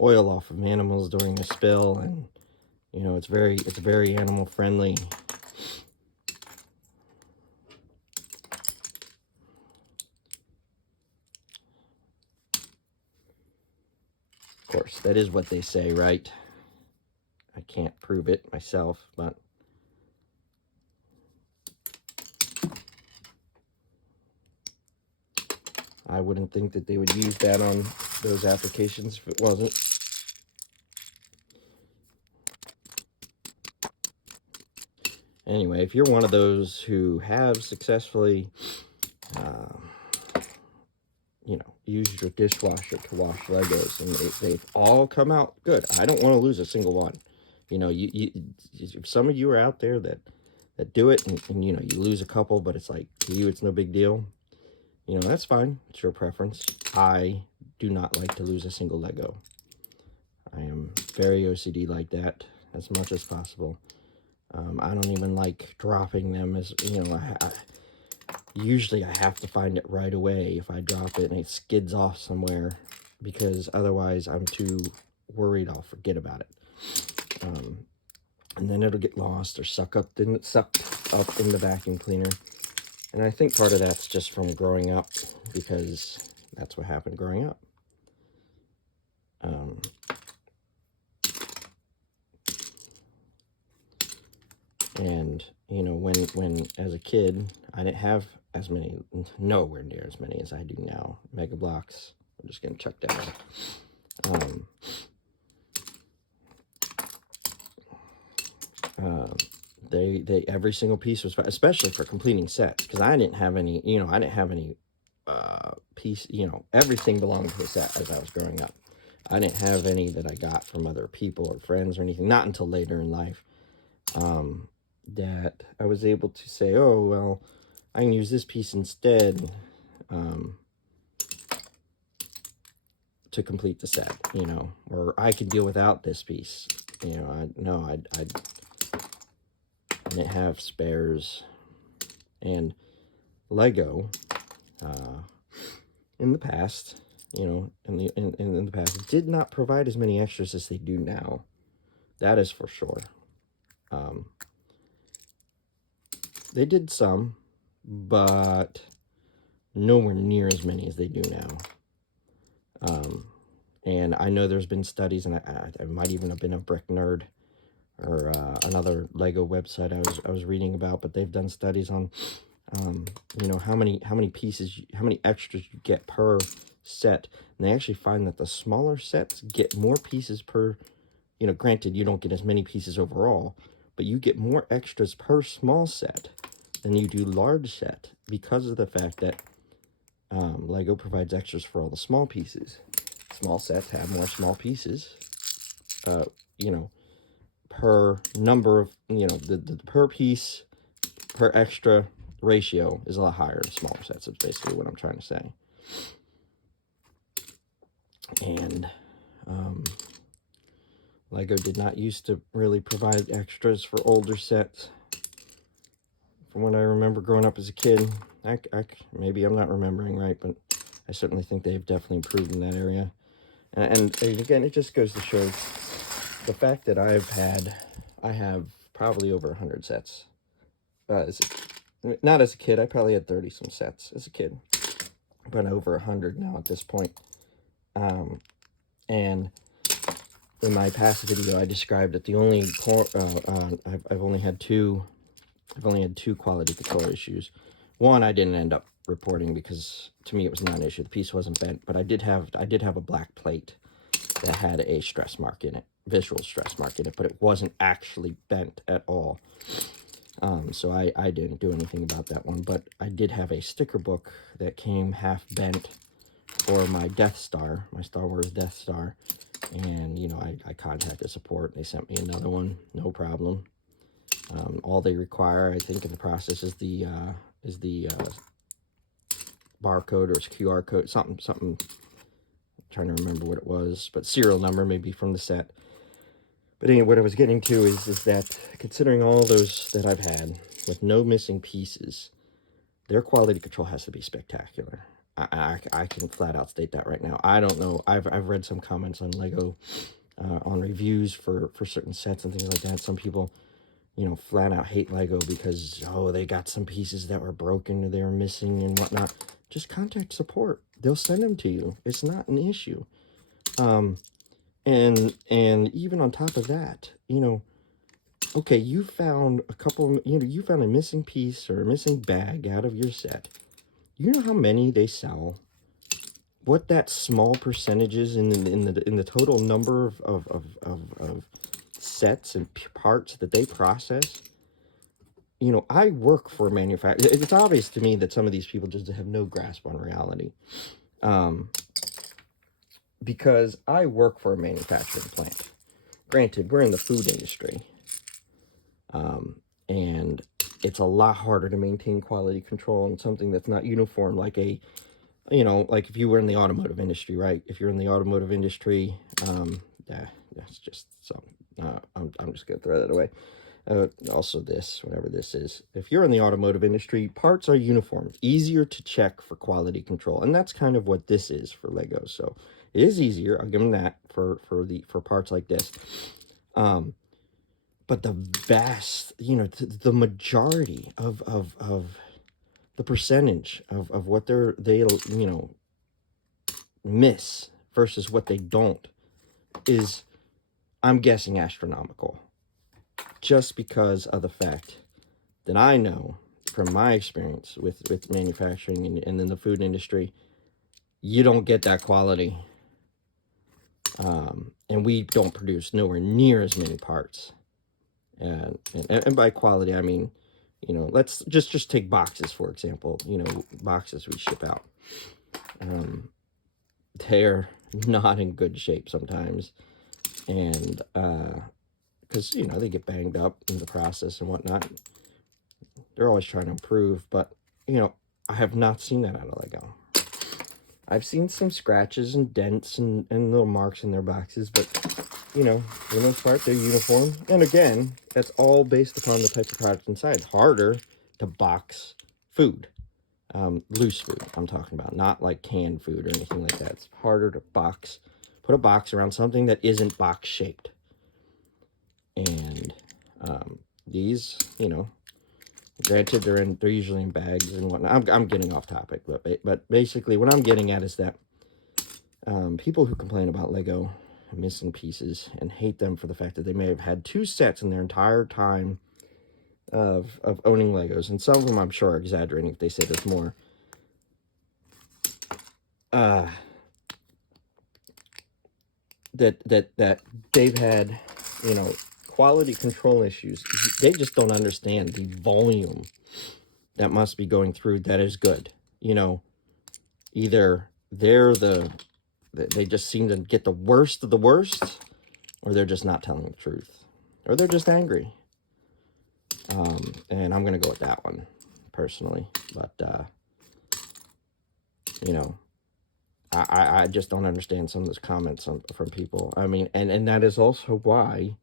oil off of animals during a spill, and it's very animal friendly. Of course, that is what they say, right? I can't prove it myself, but I wouldn't think that they would use that on those applications if it wasn't. Anyway, if you're one of those who have successfully, used your dishwasher to wash Legos and they've all come out good, I don't want to lose a single one. If some of you are out there that do it and you lose a couple, but it's like, to you, it's no big deal. That's fine. It's your preference. I do not like to lose a single Lego. I am very OCD like that, as much as possible. I don't even like dropping them, as usually I have to find it right away if I drop it and it skids off somewhere, because otherwise I'm too worried I'll forget about it. And then it'll get lost or sucked up in the vacuum cleaner. And I think part of that's just from growing up, because that's what happened growing up. And you know, when as a kid, I didn't have as many, nowhere near as many as I do now. Mega Blocks. I'm just gonna chuck that out. They every single piece was, especially for completing sets, because I didn't have any, you know, I didn't have any piece, you know, everything belonged to the set as I was growing up. I didn't have any that I got from other people or friends or anything, not until later in life, that I was able to say, oh, well, I can use this piece instead, to complete the set, you know, or I could deal without this piece, you know. I didn't have spares. And Lego, in the past, you know, in the past, did not provide as many extras as they do now. That is for sure. They did some, but nowhere near as many as they do now. And I know there's been studies, and I might even have been a Brick Nerd or another Lego website I was reading about, but they've done studies on, you know, how many pieces, how many extras you get per set. And they actually find that the smaller sets get more pieces per, you know, granted, you don't get as many pieces overall, but you get more extras per small set than you do large set, because of the fact that Lego provides extras for all the small pieces. Small sets have more small pieces, you know, per number of, you know, the per piece, per extra ratio is a lot higher in smaller sets, is basically what I'm trying to say. And Lego did not used to really provide extras for older sets. From what I remember growing up as a kid, maybe I'm not remembering right, but I certainly think they've definitely improved in that area. And again, it just goes to show the fact that I have probably over 100 sets. Not as a kid, I probably had 30 some sets as a kid, but over 100 now at this point. And in my past video, I described that the only I've only had two quality control issues. One I didn't end up reporting because to me it was not an issue. The piece wasn't bent, but I did have a black plate that had a stress mark in it, visual stress mark in it, but it wasn't actually bent at all. So I didn't do anything about that one, but I did have a sticker book that came half bent for my Death Star, my Star Wars Death Star, and you know, I contacted support. They sent me another one, no problem. All they require, I think, in the process is the barcode or QR code, something. I'm trying to remember what it was, but serial number maybe from the set. But anyway, what I was getting to is that considering all those that I've had with no missing pieces, their quality control has to be spectacular. I can flat out state that right now. I don't know. I've read some comments on Lego, on reviews for certain sets and things like that. Some people, you know, flat out hate Lego because, oh, they got some pieces that were broken or they were missing and whatnot. Just contact support. They'll send them to you. It's not an issue. And even on top of that, you know, okay, you found a couple, you know, you found a missing piece or a missing bag out of your set. You know how many they sell? What that small percentage is in the total number of sets and parts that they process? You know, I work for a manufacturer. It's obvious to me that some of these people just have no grasp on reality. Because I work for a manufacturing plant. Granted, we're in the food industry. And it's a lot harder to maintain quality control on something that's not uniform, like a, you know, like if you were in the automotive industry, right? If you're in the automotive industry, that's just something. I'm just gonna throw that away. Also this, whatever this is. If you're in the automotive industry, parts are uniform, easier to check for quality control, and that's kind of what this is for Legos. So it is easier. I'll give them that for parts like this. But the vast, the majority of the percentage of what they miss versus what they don't is, I'm guessing, astronomical. Just because of the fact that I know from my experience with manufacturing and in the food industry, you don't get that quality. And we don't produce nowhere near as many parts. And by quality, I mean, let's just take boxes, for example. Boxes we ship out. They're not in good shape sometimes. And because, they get banged up in the process and whatnot. They're always trying to improve, but, I have not seen that out of Lego. I've seen some scratches and dents and little marks in their boxes, but, for the most part, they're uniform. And again, that's all based upon the type of product inside. It's harder to box food. Loose food, I'm talking about, not like canned food or anything like that. It's harder to put a box around something that isn't box shaped. And these, granted, they're usually in bags and whatnot. I'm getting off topic, but basically what I'm getting at is that people who complain about Lego missing pieces and hate them for the fact that they may have had 2 sets in their entire time of owning Legos, and some of them I'm sure are exaggerating if they say there's more. That they've had, quality control issues. They just don't understand the volume that must be going through that is good. Either they just seem to get the worst of the worst, or they're just not telling the truth, or they're just angry. And I'm gonna go with that one personally, but I just don't understand some of those comments from people. I mean, and that is also why,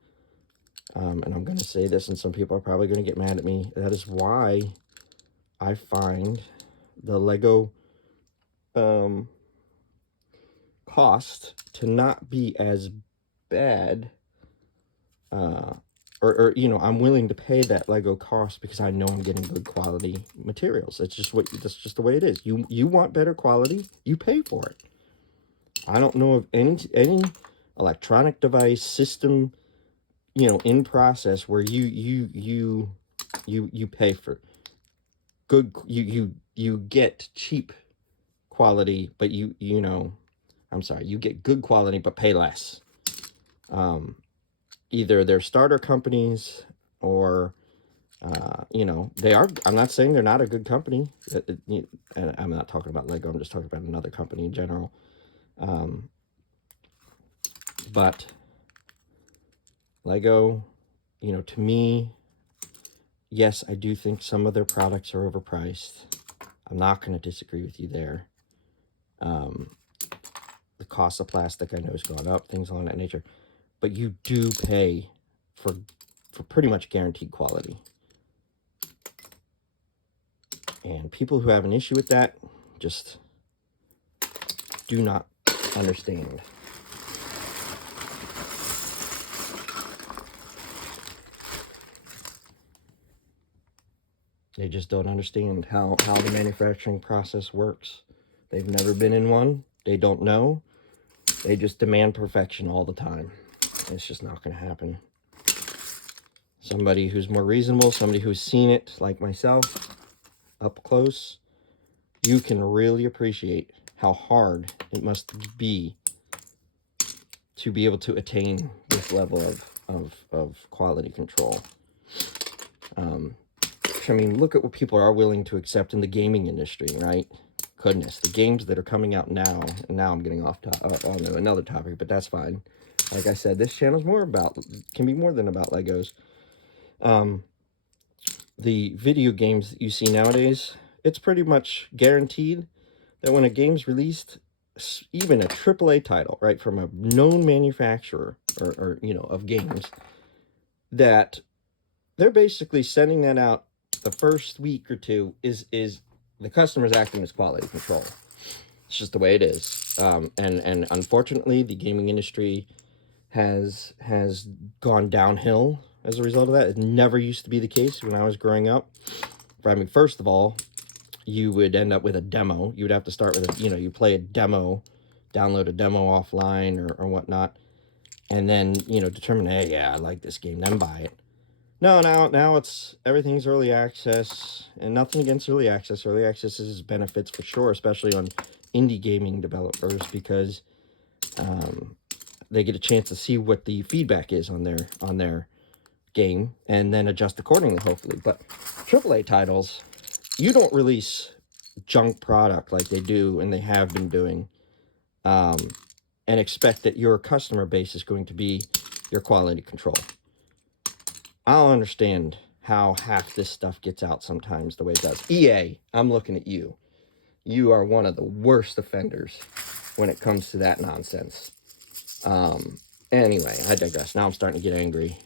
and I'm going to say this, and some people are probably going to get mad at me, that is why I find the Lego cost to not be as bad, or I'm willing to pay that Lego cost because I know I'm getting good quality materials. That's just the way it is. You want better quality, you pay for it. I don't know of any electronic device system, in process where you pay for good, you get cheap quality, but you get good quality but pay less. Either they're starter companies or they are. I'm not saying they're not a good company, and I'm not talking about Lego, I'm just talking about another company in general. But Lego, to me, yes, I do think some of their products are overpriced. I'm not going to disagree with you there. The cost of plastic, I know, has gone up, things along that nature. But you do pay for pretty much guaranteed quality. And people who have an issue with that just do not understand. They just don't understand how the manufacturing process works. They've never been in one. They don't know. They just demand perfection all the time. It's just not going to happen. Somebody who's more reasonable, somebody who's seen it, like myself, up close, you can really appreciate how hard it must be to be able to attain this level of quality control. I mean, look at what people are willing to accept in the gaming industry, right? Goodness, the games that are coming out now, and now I'm getting off on another topic, but that's fine. Like I said, this channel is can be more than about Legos. The video games that you see nowadays, it's pretty much guaranteed that when a game's released, even a AAA title, right, from a known manufacturer or of games, that they're basically sending that out the first week or two is the customer's acting as quality control. It's just the way it is. And unfortunately, the gaming industry has gone downhill as a result of that. It never used to be the case when I was growing up. I mean, first of all, you would end up with a demo. You would have to start with you play a demo, download a demo offline or whatnot, and then, determine, hey, yeah, I like this game, then buy it. No, now it's everything's early access, and nothing against early access. Early access has benefits for sure, especially on indie gaming developers, because they get a chance to see what the feedback is on their game and then adjust accordingly, hopefully. But AAA titles, you don't release junk product like they do and they have been doing, and expect that your customer base is going to be your quality control. I don't understand how half this stuff gets out sometimes the way it does. EA, I'm looking at you. You are one of the worst offenders when it comes to that nonsense. Anyway, I digress. Now I'm starting to get angry.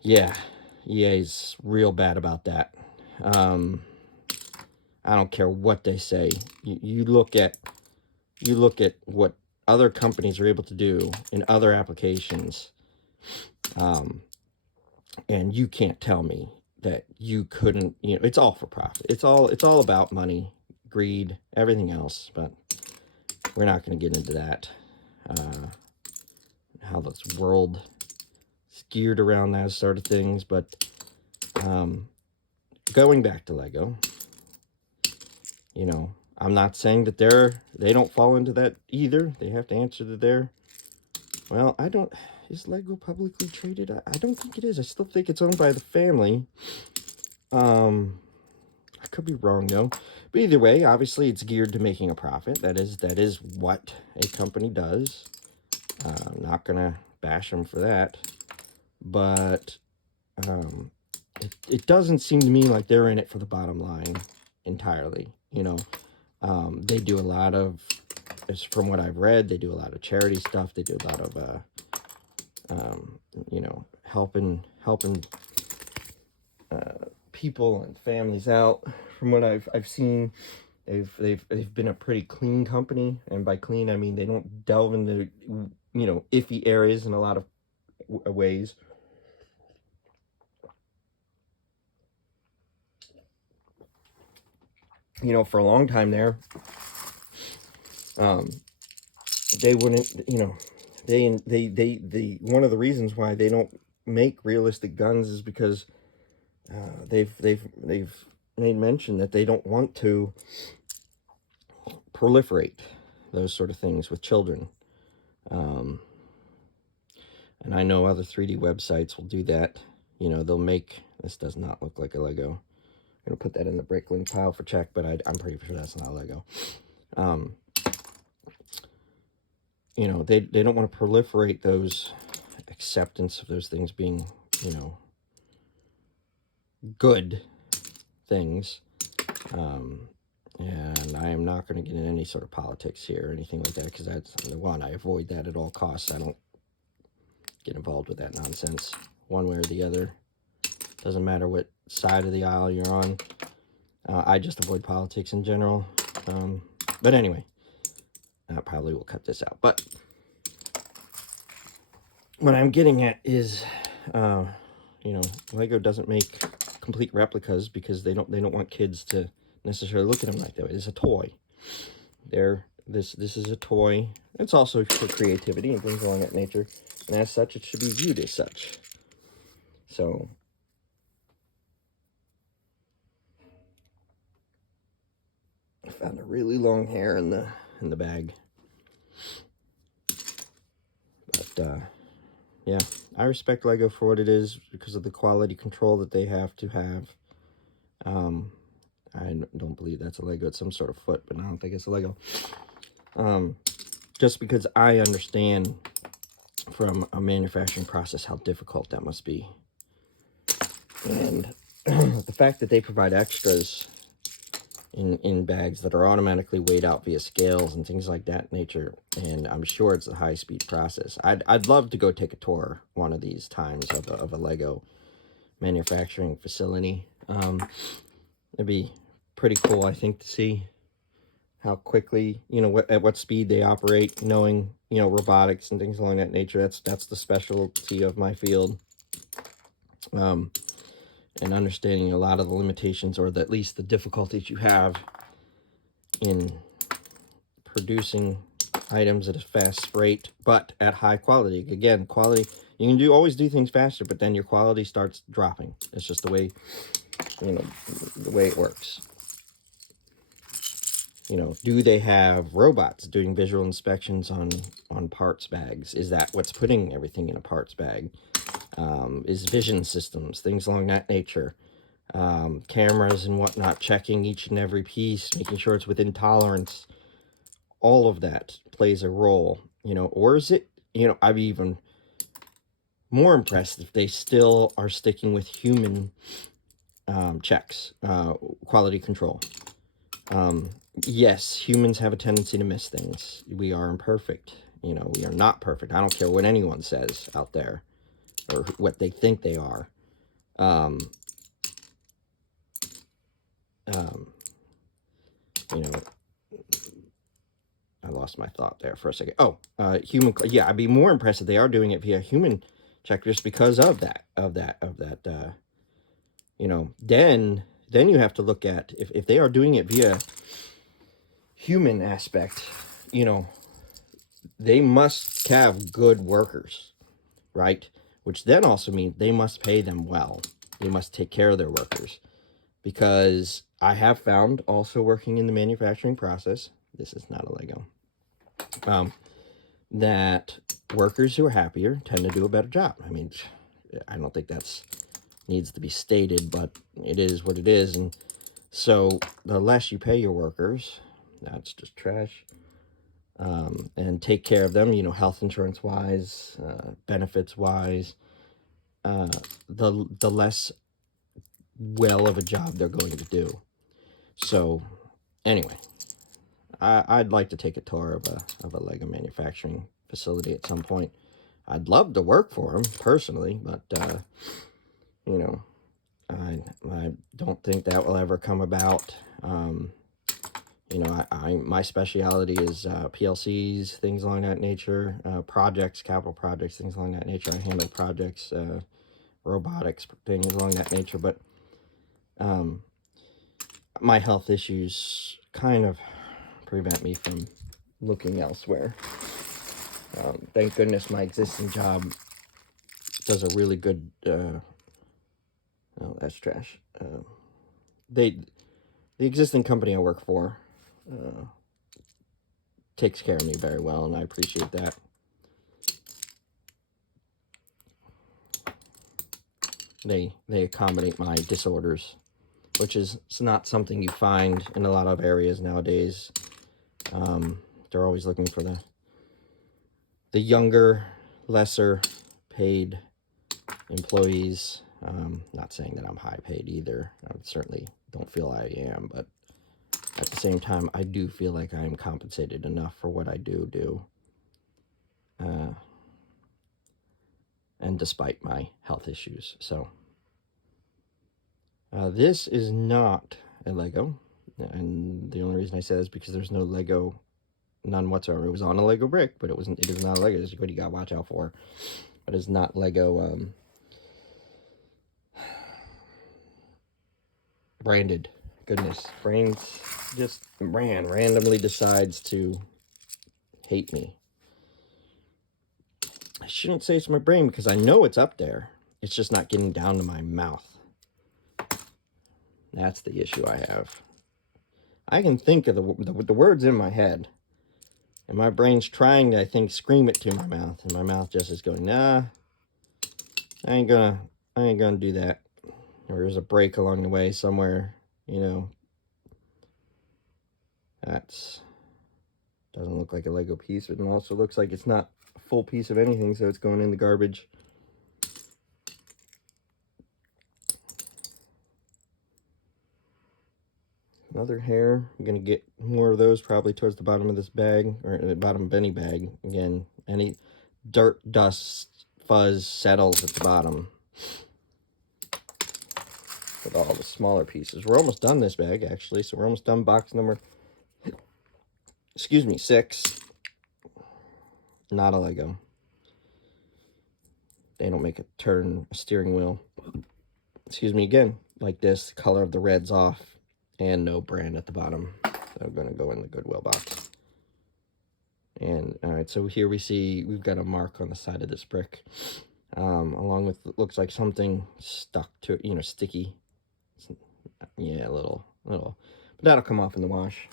Yeah, EA's real bad about that. I don't care what they say. You look at what other companies are able to do in other applications, and you can't tell me that you couldn't. It's all for profit. It's all about money, greed, everything else. But we're not going to get into that. How this world is geared around that sort of things. But going back to Lego, I'm not saying that they don't fall into that either. They have to answer to their. Well, is Lego publicly traded? I don't think it is. I still think it's owned by the family. I could be wrong though. But either way, obviously it's geared to making a profit. That is what a company does. I'm not gonna bash them for that. But it doesn't seem to me like they're in it for the bottom line entirely. They do a lot of, from what I've read, they do a lot of charity stuff. They do a lot of helping people and families out. From what I've seen, they've been a pretty clean company, and by clean I mean they don't delve into iffy areas in a lot of ways. For a long time there, they wouldn't, they one of the reasons why they don't make realistic guns is because they've made mention that they don't want to proliferate those sort of things with children. And I know other 3D websites will do that. They'll make, this does not look like a Lego. I'm going to put that in the Bricklink pile for check, but I'm pretty sure that's not a Lego. They don't want to proliferate those acceptance of those things being, good things. And I am not going to get in any sort of politics here or anything like that, because that's the one, I avoid that at all costs. I don't get involved with that nonsense one way or the other. Doesn't matter what side of the aisle you're on. I just avoid politics in general. But anyway, I probably will cut this out. But what I'm getting at is, Lego doesn't make complete replicas because they don't want kids to necessarily look at them like that. It's a toy. This is a toy. It's also for creativity and things along that nature, and as such, it should be viewed as such. So, I found a really long hair in the bag. But yeah, I respect Lego for what it is because of the quality control that they have to have. I don't believe that's a Lego. It's some sort of foot, but I don't think it's a Lego. Just because I understand from a manufacturing process how difficult that must be. And the fact that they provide extras in bags that are automatically weighed out via scales and things like that nature. And I'm sure it's a high-speed process. I'd love to go take a tour one of these times of a Lego manufacturing facility. It'd be pretty cool, I think, to see how quickly, you know, at what speed they operate, knowing, you know, robotics and things along that nature. That's the specialty of my field. And understanding a lot of the limitations, or at least the difficulties you have in producing items at a fast rate, but at high quality. Again, quality, you can always do things faster, but then your quality starts dropping. It's just the way, you know, the way it works. You know, do they have robots doing visual inspections on parts bags? Is that what's putting everything in a parts bag? Is vision systems, things along that nature. Cameras and whatnot, checking each and every piece, making sure it's within tolerance. All of that plays a role, you know. Or is it, you know, I'd be even more impressed if they still are sticking with human checks, quality control. Yes, humans have a tendency to miss things. We are imperfect. You know, we are not perfect. I don't care what anyone says out there or what they think they are. You know, I lost my thought there for a second. Oh, human. Yeah, I'd be more impressed if they are doing it via human check, just because of that. You know, then you have to look at if they are doing it via human aspect. You know, they must have good workers, right? Which then also means they must pay them well. They must take care of their workers, because I have found, also working in the manufacturing process, this is not a Lego, that workers who are happier tend to do a better job. I mean, I don't think that's needs to be stated, but it is what it is. And so the less you pay your workers, that's just trash, and take care of them, you know, health insurance wise, benefits wise, the less well of a job they're going to do. So anyway, I'd like to take a tour of a Lego manufacturing facility at some point. I'd love to work for them personally, but you know, I don't think that will ever come about. You know, my speciality is PLCs, things along that nature, projects, capital projects, things along that nature. I handle projects, robotics, things along that nature, but my health issues kind of prevent me from looking elsewhere. Thank goodness my existing job does a really good, oh, that's trash. The existing company I work for takes care of me very well, and I appreciate that. They accommodate my disorders, which is not something you find in a lot of areas nowadays. They're always looking for the younger, lesser paid employees. Not saying that I'm high paid either. I certainly don't feel I am, but at the same time, I do feel like I am compensated enough for what I do. And despite my health issues. So this is not a Lego, and the only reason I say that is because there's no Lego, none whatsoever. It was on a Lego brick, but it is not a Lego. This is what you gotta watch out for. It is not Lego branded. Goodness, brains just randomly decides to hate me. I shouldn't say it's my brain, because I know it's up there. It's just not getting down to my mouth. That's the issue I have. I can think of the words in my head, and my brain's trying to, I think, scream it to my mouth, and my mouth just is going, nah, I ain't gonna do that. Or there's a break along the way somewhere, you know. That's doesn't look like a Lego piece, but it also looks like it's not a full piece of anything, so it's going in the garbage. Another hair. I'm going to get more of those probably towards the bottom of this bag, or the bottom of any bag. Again, any dirt, dust, fuzz settles at the bottom with all the smaller pieces. We're almost done this bag, actually, so we're almost done box number, excuse me, 6. Not a Lego. They don't make a steering wheel. Excuse me, again, like this, the color of the red's off, and no brand at the bottom. So I'm going to go in the Goodwill box. And, all right, so here we see we've got a mark on the side of this brick, along with, it looks like something stuck to it, you know, sticky. Yeah, a little, but that'll come off in the wash.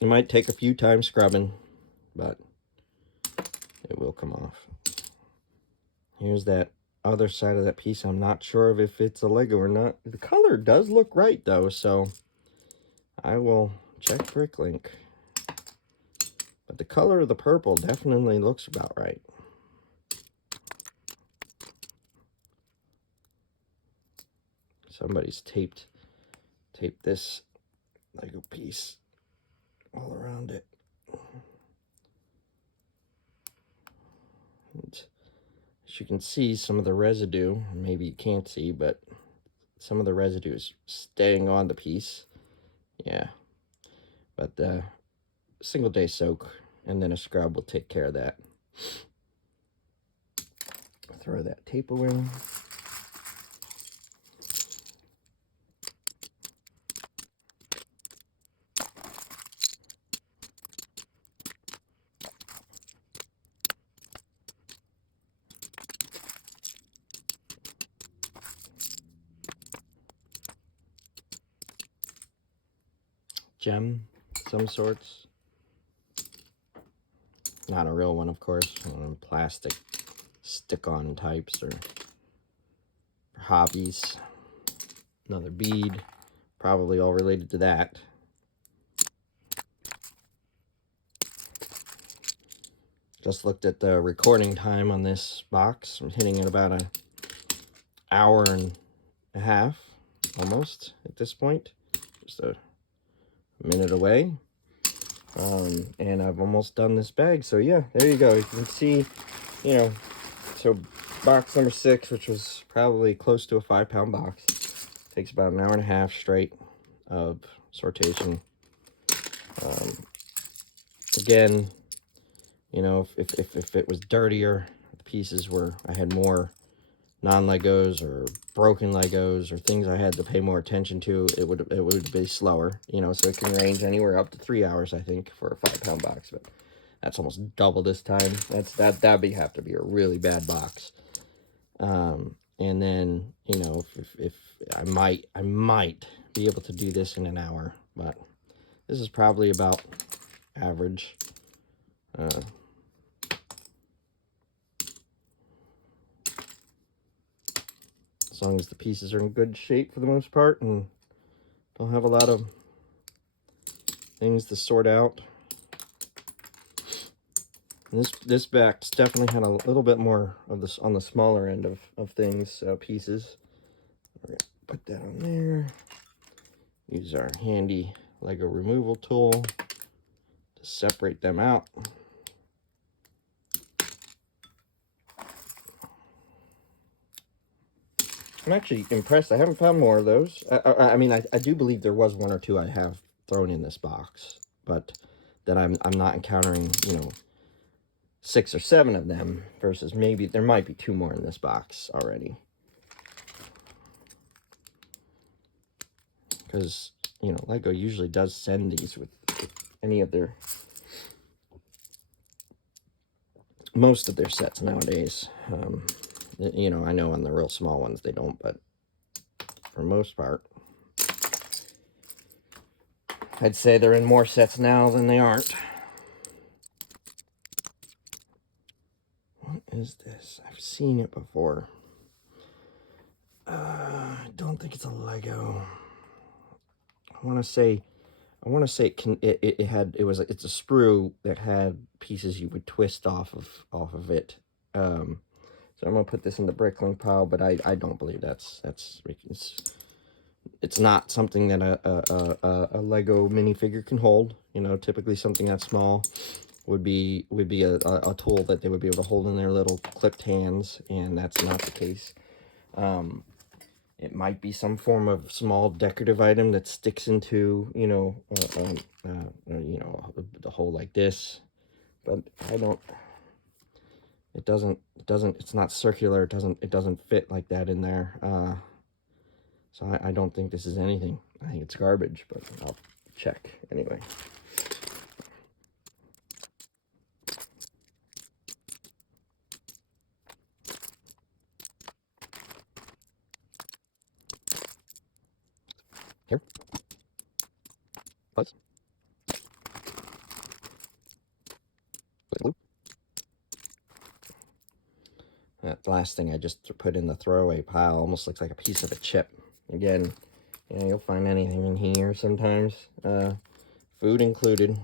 It might take a few times scrubbing, but it will come off. Here's that other side of that piece. I'm not sure if it's a Lego or not. The color does look right, though, so I will check BrickLink. But the color of the purple definitely looks about right. Somebody's taped this Lego piece all around it. And as you can see, some of the residue, maybe you can't see, but some of the residue is staying on the piece. Yeah. But the single day soak and then a scrub will take care of that. Throw that tape away. Gem, some sorts. Not a real one, of course. Plastic stick-on types or hobbies. Another bead, probably all related to that. Just looked at the recording time on this box. I'm hitting at about an hour and a half, almost, at this point. Just a minute away. And I've almost done this bag. So yeah, there you go. You can see, you know, so box number 6, which was probably close to a 5-pound box, takes about an hour and a half straight of sortation. Again, you know, if it was dirtier, the pieces were, I had more non-Legos or broken Legos or things I had to pay more attention to, it would be slower, you know. So it can range anywhere up to 3 hours, I think, for a 5-pound box, but that's almost double this time. That'd have to be a really bad box. And then, you know, if I might be able to do this in an hour, but this is probably about average. As long as the pieces are in good shape for the most part and don't have a lot of things to sort out. And this box definitely had a little bit more of this on the smaller end of things, pieces. We're gonna put that on there. Use our handy Lego removal tool to separate them out. I'm actually impressed. I haven't found more of those. I mean, I do believe there was 1 or 2 I have thrown in this box, but that I'm not encountering, you know, 6 or 7 of them, versus maybe there might be 2 more in this box already. Because, you know, Lego usually does send these with any of their, most of their sets nowadays. You know, I know on the real small ones they don't, but for most part, I'd say they're in more sets now than they aren't. What is this? I've seen it before. I don't think it's a Lego. I want to say it's a sprue that had pieces you would twist off of it. So I'm gonna put this in the BrickLink pile, but I don't believe that's it's not something that a Lego minifigure can hold. You know, typically something that small would be a tool that they would be able to hold in their little clipped hands, and that's not the case. It might be some form of small decorative item that sticks into, you know, the hole like this, but I don't. It's not circular. It doesn't fit like that in there. So I don't think this is anything. I think it's garbage, but I'll check anyway. Here. Buzz. Blue. That last thing I just put in the throwaway pile almost looks like a piece of a chip. Again, you know, you'll find anything in here sometimes. Food included.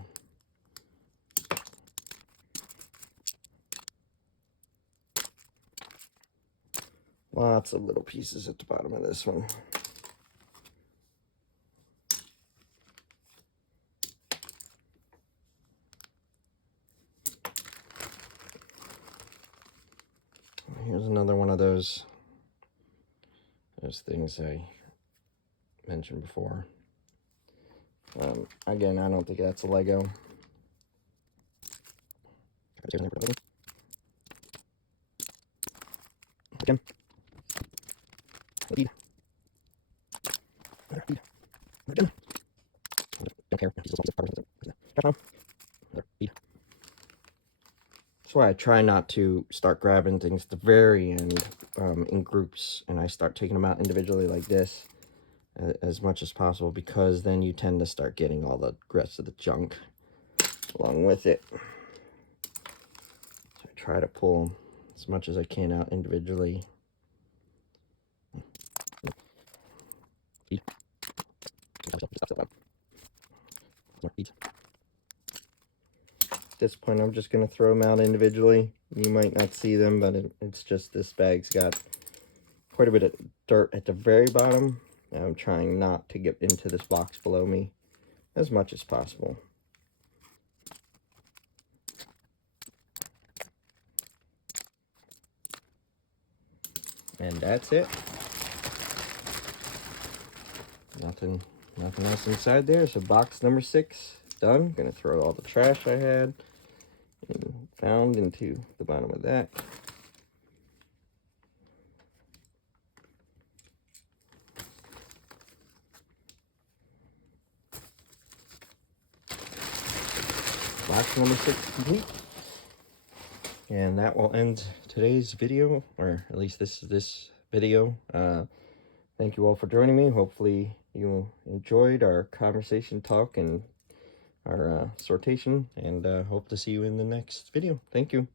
Lots of little pieces at the bottom of this one. Here's another one of those things I mentioned before. Again, I don't think that's a Lego. Again. Don't care. That's why I try not to start grabbing things at the very end in groups, and I start taking them out individually like this as much as possible, because then you tend to start getting all the rest of the junk along with it. So I try to pull as much as I can out individually. At this point, I'm just going to throw them out individually. You might not see them, but it's just this bag's got quite a bit of dirt at the very bottom. And I'm trying not to get into this box below me as much as possible. And that's it. Nothing else inside there. So box number 6 done. Gonna throw all the trash I had and found into the bottom of that. Box number 6 complete. And that will end today's video, or at least this video. Thank you all for joining me. Hopefully you enjoyed our conversation talk and our sortation, and hope to see you in the next video. Thank you.